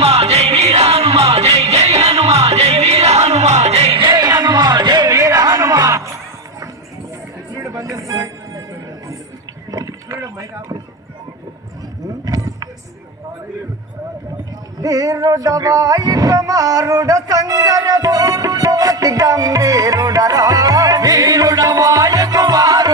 హనుమా జై వీర హనుమా జై జై హనుమా జై వీర హనుమా జై జై హనుమా జై వీర హనుమా. ధీరుడవాయి కుమారుడ సంగర పూరుడవతి గంభీరుడరా వీరుడవాయ కుమార